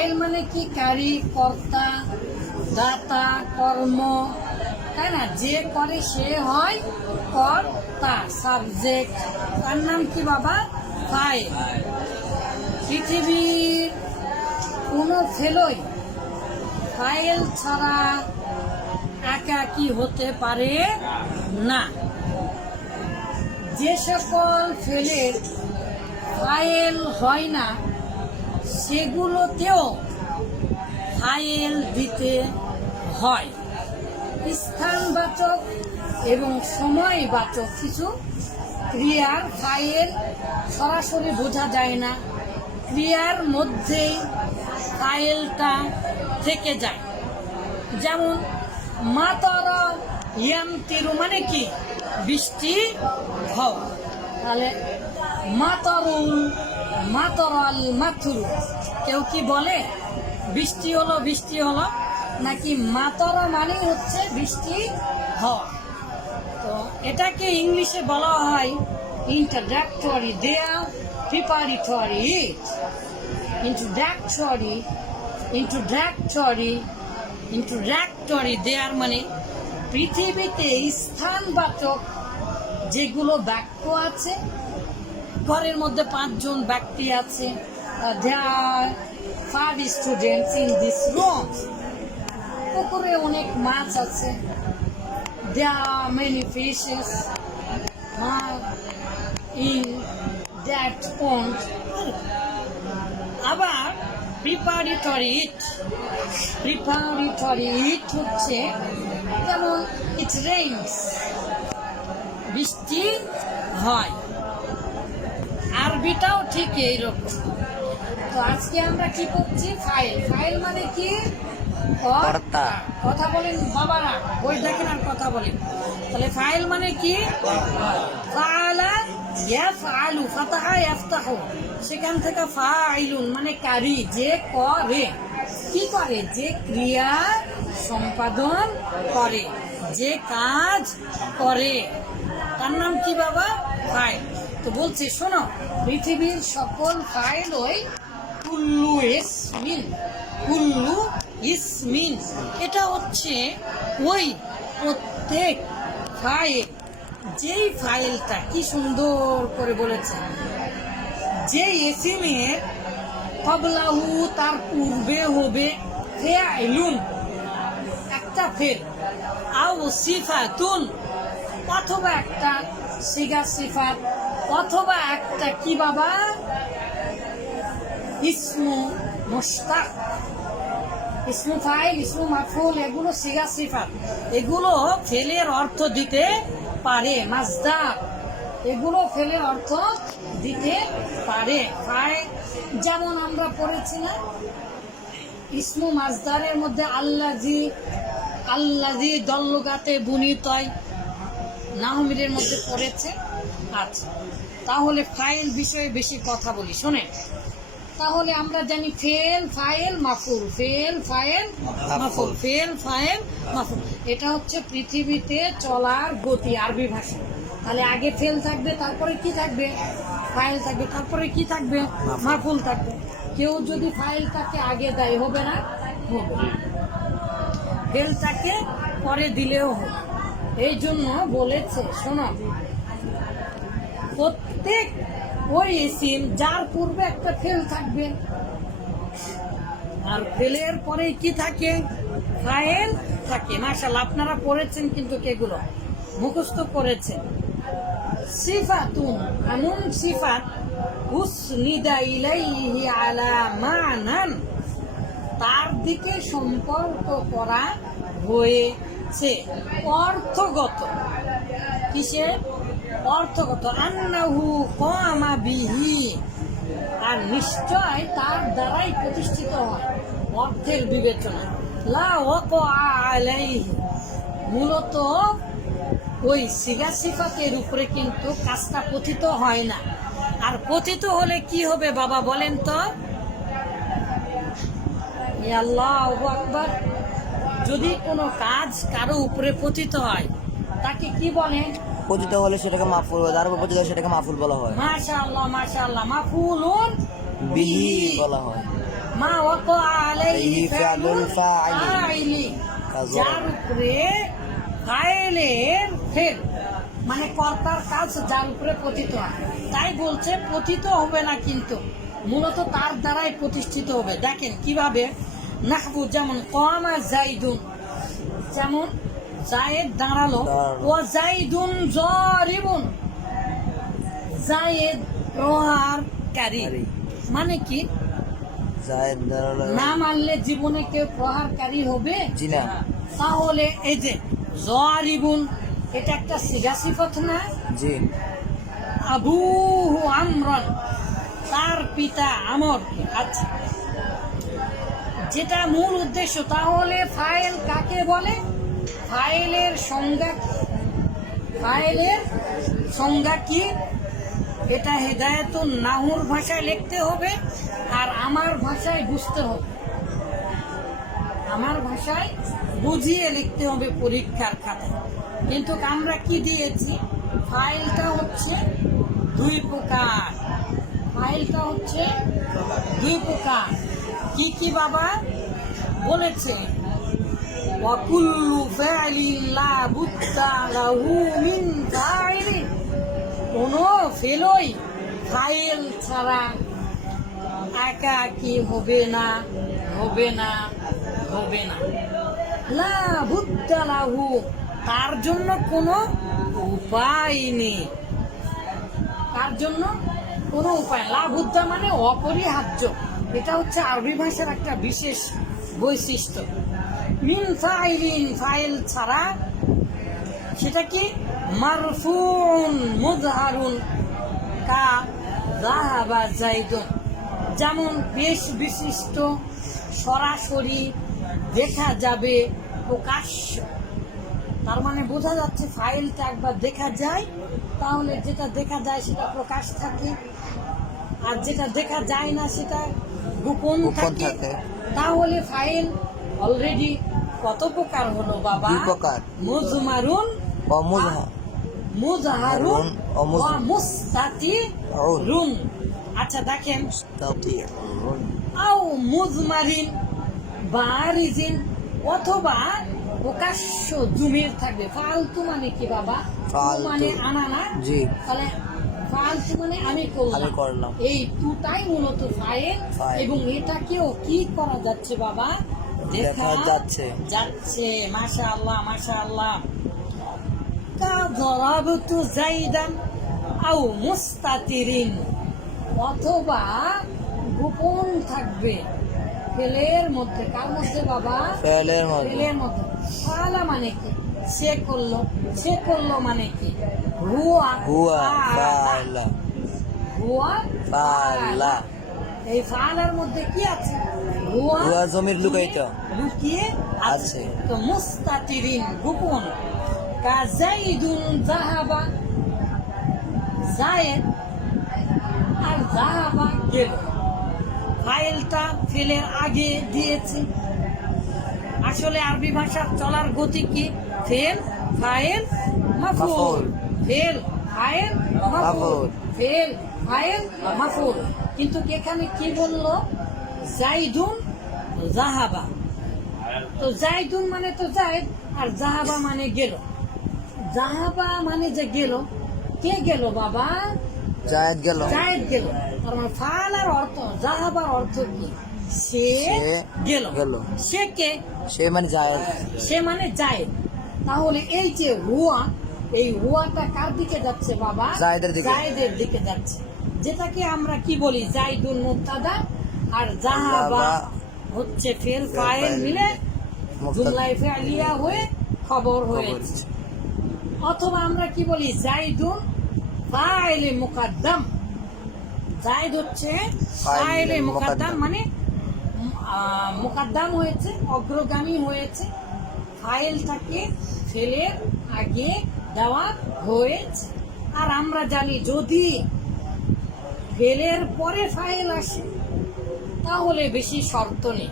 File মানে কি? কারি, কর্তা, দাতা, কর্ম, তাই না? যে করে সে হয় কর্তা, সাবজেক্ট। তার নাম কি বাবা? ফাইল। পৃথিবীর কোনো ফেলই ফাইল ছাড়া একাকী হতে পারে না। যে সকল ফেলের ফাইল হয় না সেগুলোতেও ফাইল দিতে হয়। স্থানবাচক এবং সময়বাচক কিছু ক্রিয়ার ফাইল সরাসরি বোঝা যায় না, ক্রিয়ার মধ্যেই ফাইলটা থেকে যায়। যেমন মাতারা ইয়ামতিরু মানে কি? বৃষ্টি হওয়া। তাহলে মাতারুল, মাতারাল মাথুরু, কেউ কি বলে বৃষ্টি হলো, বৃষ্টি হলো? নাকি মাতারা মানে হচ্ছে বৃষ্টি হওয়া। তো এটাকে ইংলিশে বলা হয় ইন্ট্রোডাক্টরি, দেয়া প্রিপারেটরি। ইন্ট্রোডাক্টরি, ইন্ট্রোডাক্টরি, ইন্ট্রোডাক্টরি দেয়ার মানে পৃথিবীতে স্থানবাচক যেগুলো বাক্য আছে। ঘরের মধ্যে 5 জন ব্যক্তি আছে। There are 5 students in this room. পুকুরে অনেক মাছ আছে। There are many fishes in that pond. আবার প্রিপারেটরি ইট, প্রিপারেটরি ইট হচ্ছে যেমন ইট রেইনস, বৃষ্টি হয়। আরবিটাও ঠিক এইরকম। তো আজকে আমরা কি করছি? ফাইল। ফাইল মানে কি? কর্তা। কথা বলেন বাবারা, বই দেখেন আর কথা বলেন। তাহলে ফাইল মানে কি? ফাআলা ইয়াফআলু, ফাতাহা ইয়াফতাহু, সেখান থেকে ফাইলুন মানে কারি, যে করে। কি করে? যে ক্রিয়া সম্পাদন করে, যে কাজ করে, তার নাম কি বাবা? ফাইল। তো বলছি শোনো, পৃথিবীর সকল ফাইল ওই কুল্লু ইসমিন, কুল্লু ইসমিন, এটা হচ্ছে ওই প্রত্যেক ফাইল। যেই ফাইলটা, কি সুন্দর করে বলেছে, যে ইসমের কবলাহু তার পূর্বে হবে ফাইলুন, একটা ফেল, আও সিফাতুন অথবা একটা সিগা সিফাত, অথবা একটা কি বাবা? ইসমু মুশতাক, ইসমু ফাইল, ইসমু মাফউল, এগুলো সিগা সিফাত, এগুলো ফেলের অর্থ দিতে পারে। মাজদার, এগুলো ফেলের অর্থ দিতে পারে। ফাইল যেমন আমরা পড়েছি না, ইসমু মাজদারের মধ্যে আল্লাজি, আল্লাজি দল্লুগাতে বুনিতয়, নাহমিরের মধ্যে পড়েছে। আচ্ছা, তাহলে ফাইল বিষয়ে বেশি কথা বলি, শোনেন। তাহলে আমরা জানি ফেল, ফাইল, মাফুল, ফেল, ফাইল, মাফুল, ফেল, ফাইল, মাফুল। এটা হচ্ছে পৃথিবীতে চলার গতি আরবি ভাষা। তাহলে আগে ফেল থাকবে, তারপরে কি থাকবে? ফাইল থাকবে, তারপরে কি থাকবে? মাফুল থাকবে। কেউ যদি ফাইলটাকে আগে দেয় হবে না? হবে। ফেলটাকে পরে দিলেও হবে। এই জন্য বলেছে শোনো, প্রত্যেক ওই ইসিম যার পূর্বে একটা ফেল থাকবে, আর ফেলের পরে কি থাকে? ফাইল থাকে। মাশাআল্লাহ, আপনারা পড়েছেন কিন্তু এগুলো মুখস্থ করেছেন। সিফাতুন, এমন সিফাত উসনিদা ইলাইহি আলা মানান, তার দিকে সম্পর্ক করা হয়েছে অর্থগত। কিসে? অর্থগত। আন্নাহু কামা বিহি, আর নিশ্চয় তার দ্বারাই প্রতিষ্ঠিত হয়, অর্থের বিবেচনা। লা ওয়াকা আলাইহি, মূলত ওই সিগা সিফাতের উপরে কিন্তু কাজটা পতিত হয় না। আর পতিত হলে কি হবে বাবা বলেন তো? আল্লাহু আকবার। যদি কোনো কাজ কারো উপরে পতিত হয় তাকে কি বলেন? পতিত হলে সেটাকে মাফুল, যার উপর পতিত হয় সেটাকে মাফুল বলা হয়। মাশাআল্লাহ, মাশাআল্লাহ, মাফুলুন বিহি বলা হয়। মা ওয়াকা আলাইহি আলাইহি ফা'লুল ফা'লুল ফা'ইলি। ফাইলি, কাজ যার উপরে ফাইলের ফেল মানে কর্তার কাজ যার উপরে পতিত হয়, তাই বলছে পতিত হবে না, কিন্তু মূলত তার দ্বারাই প্রতিষ্ঠিত হবে। দেখেন কিভাবে, নাহবু যেমন কামা জাইদুন, যেমন জায়েদ দাঁড়ালো, ও জাইদুন জারিবুন, জায়েদ প্রহারকারী। মানে কি, জায়েদ দাঁড়ালো। না মানলে জীবনে কেউ প্রহারকারী হবে? জি না। তাহলে এই যে জারিবুন, এটা একটা সিগা সিফত না? জি। আবুহু আমরন, তার পিতা আমর। আচ্ছা, যেটা মূল উদ্দেশ্য, তাহলে ফাইল কাকে বলে? ফাইলের সংজ্ঞা, ফাইলের সংজ্ঞা কি? এটা হেদায়েতুন নাহুর ভাষায় লিখতে হবে, আর আমার ভাষায় বুঝতে হবে, আমার ভাষায় বুঝিয়ে লিখতে হবে পরীক্ষার খাতায়। কিন্তু আমরা কি দিয়েছি, ফাইলটা হচ্ছে দুই প্রকার, ফাইলটা হচ্ছে দুই প্রকার। কি কি বাবা বলেছে? ওয়াকুল্লু ফাইলিন লা বুদ্দা লাহু মিন ফাইলিন, কোনো ফেলই ফাইল ছাড়া একা কি হবে না, হবে না, হবে না। লা বুদ্দা লাহু, তার জন্য কোনো উপায় নেই, তার জন্য কোনো উপায়। লা বুদ্দা মানে অপরিহার্য, এটা হচ্ছে আরবি ভাষার একটা বিশেষ বৈশিষ্ট্য। মিন ফাইলিন, ফাইল ছাড়া, সেটা কি? মারফুউন মুযহারুন কা যাহাবা জাইদুন, যেমন বেশ বিশিষ্ট, সরাসরি দেখা যাবে, প্রকাশ্য। তার মানে বোঝা যাচ্ছে ফাইলটা একবার দেখা যায়, তাহলে যেটা দেখা যায় সেটা প্রকাশ থাকে, আর যেটা দেখা যায় না সেটা গোপন থাকে। তাহলে ফাইল অলরেডি কত প্রকার হলো বাবা? দুই প্রকার। মুজমারুন ও মুযহা। মুজহারুন ও ওয়া মুস্তাতিরুন। আচ্ছা দেখেন, মুস্তাতিরুন। আও মুজমারিন বারিজিন, অথবা প্রকাশ্য জুমির থাকবে। ফালতু মানে কি বাবা? ফালতু মানে আনা না? জি। তাহলে ফালতু মানে আমি করলাম, এই তুটাই মূলত ফাইল। এবং এটাকেও কি করা যাচ্ছে বাবা? দেখা যাচ্ছে। মাশাআল্লাহ, মাশাআল্লাহ। কা যারাবতু জাইদান আও মুস্তাতিরিন, অথবা গোপন থাকবে ফেলের মধ্যে। কার মধ্যে বাবা? ফেলের মধ্যে। ফেলের মধ্যে। ফালা মানে কি? সে করলো, সে করলো মানে কি? হুয়া হুয়া ফাআলা, ফাআলা। হুয়া ফাআলা। এই ফালার মধ্যে কি আছে? হুয়া হুয়া জমির লুকায়িত, লুকিয়ে আছে। তো মুস্তাতিরিন গোপন। কা জাইদুন যাহাবা, জায়েদ আর যাহাবা গেল। ফাইলটা ফেলের আগে দিয়েছে। আসলে আরবি ভাষার চলার গতি কি? ফেল, ফাইল, মাফউল, ফেল, ফাইল, মাফউল, ফেল, ফাইল, মাফউল। কিন্তু এখানে কি বললো? জাইদুন যাহাবা। তো জাইদুন মানে তো জায়েদ, আর যাহাবা মানে গেল। যাহাবা মানে যে গেল, কে গেল বাবা? জায়েদ গেল। জায়েদ গেল। তার মানে ফালার অর্থ, যাহাবার অর্থ কি? সে গেল। সে কে? সে মানে জায়েদ। সে মানে জায়েদ। তাহলে এই যে হুয়া, এই হুয়াটা কার দিকে যাচ্ছে বাবা? জায়েদের দিকে। জায়েদের দিকে যাচ্ছে, যেটাকে আমরা কি বলি? জাইদুন মুবতাদা আর যাহাবা হচ্ছে ফেল ফাইল মিলে জুমলায়ে ফি'লিয়া হয়ে খবর হয়েছে। অথবা আমরা কি বলি? জাইদুন ফাইলে মুকাদ্দাম। জায়েদ হচ্ছে ফাইলে মুকাদ্দাম, মানে মুকাদ্দাম হয়েছে, অগ্রগামী হয়েছে, ফাইলটাকে ফেলের আগে দেওয়া হয়েছে। আর আমরা জানি যদি ফেলের পরে ফাইল আসে তাহলে বেশি শর্ত নেই,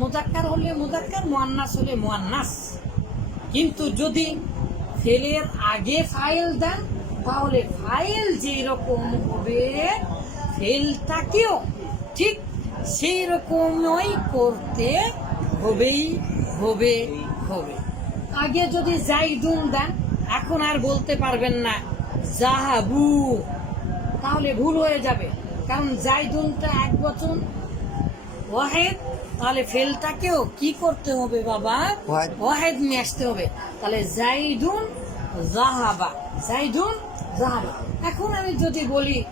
মুযাক্কার হলে মুযাক্কার, মুয়ান্নাস হলে মুয়ান্নাস। কিন্তু যদি ফেলের আগে ফাইল দেন তাহলে ফাইল যেরকম হবে ফেলটাকেও ঠিক সেই রকমই করতে হবেই হবে হবে। আগে যদি জাইদুন দেন, এখন আর বলতে পারবেন না জাহাবু, তাহলে ভুল হয়ে যাবে। কারণ জাইদুনটা এক বচন ওয়াহেদ, তাহলে ফেলটাকেও কি করতে হবে বাবা? ওয়াহেদ। ওয়াহেদ নিয়ে আসতে হবে। তাহলে জাইদুন জাহাবা, জাইদুন জাহাবা। এখন আমি যদি বলি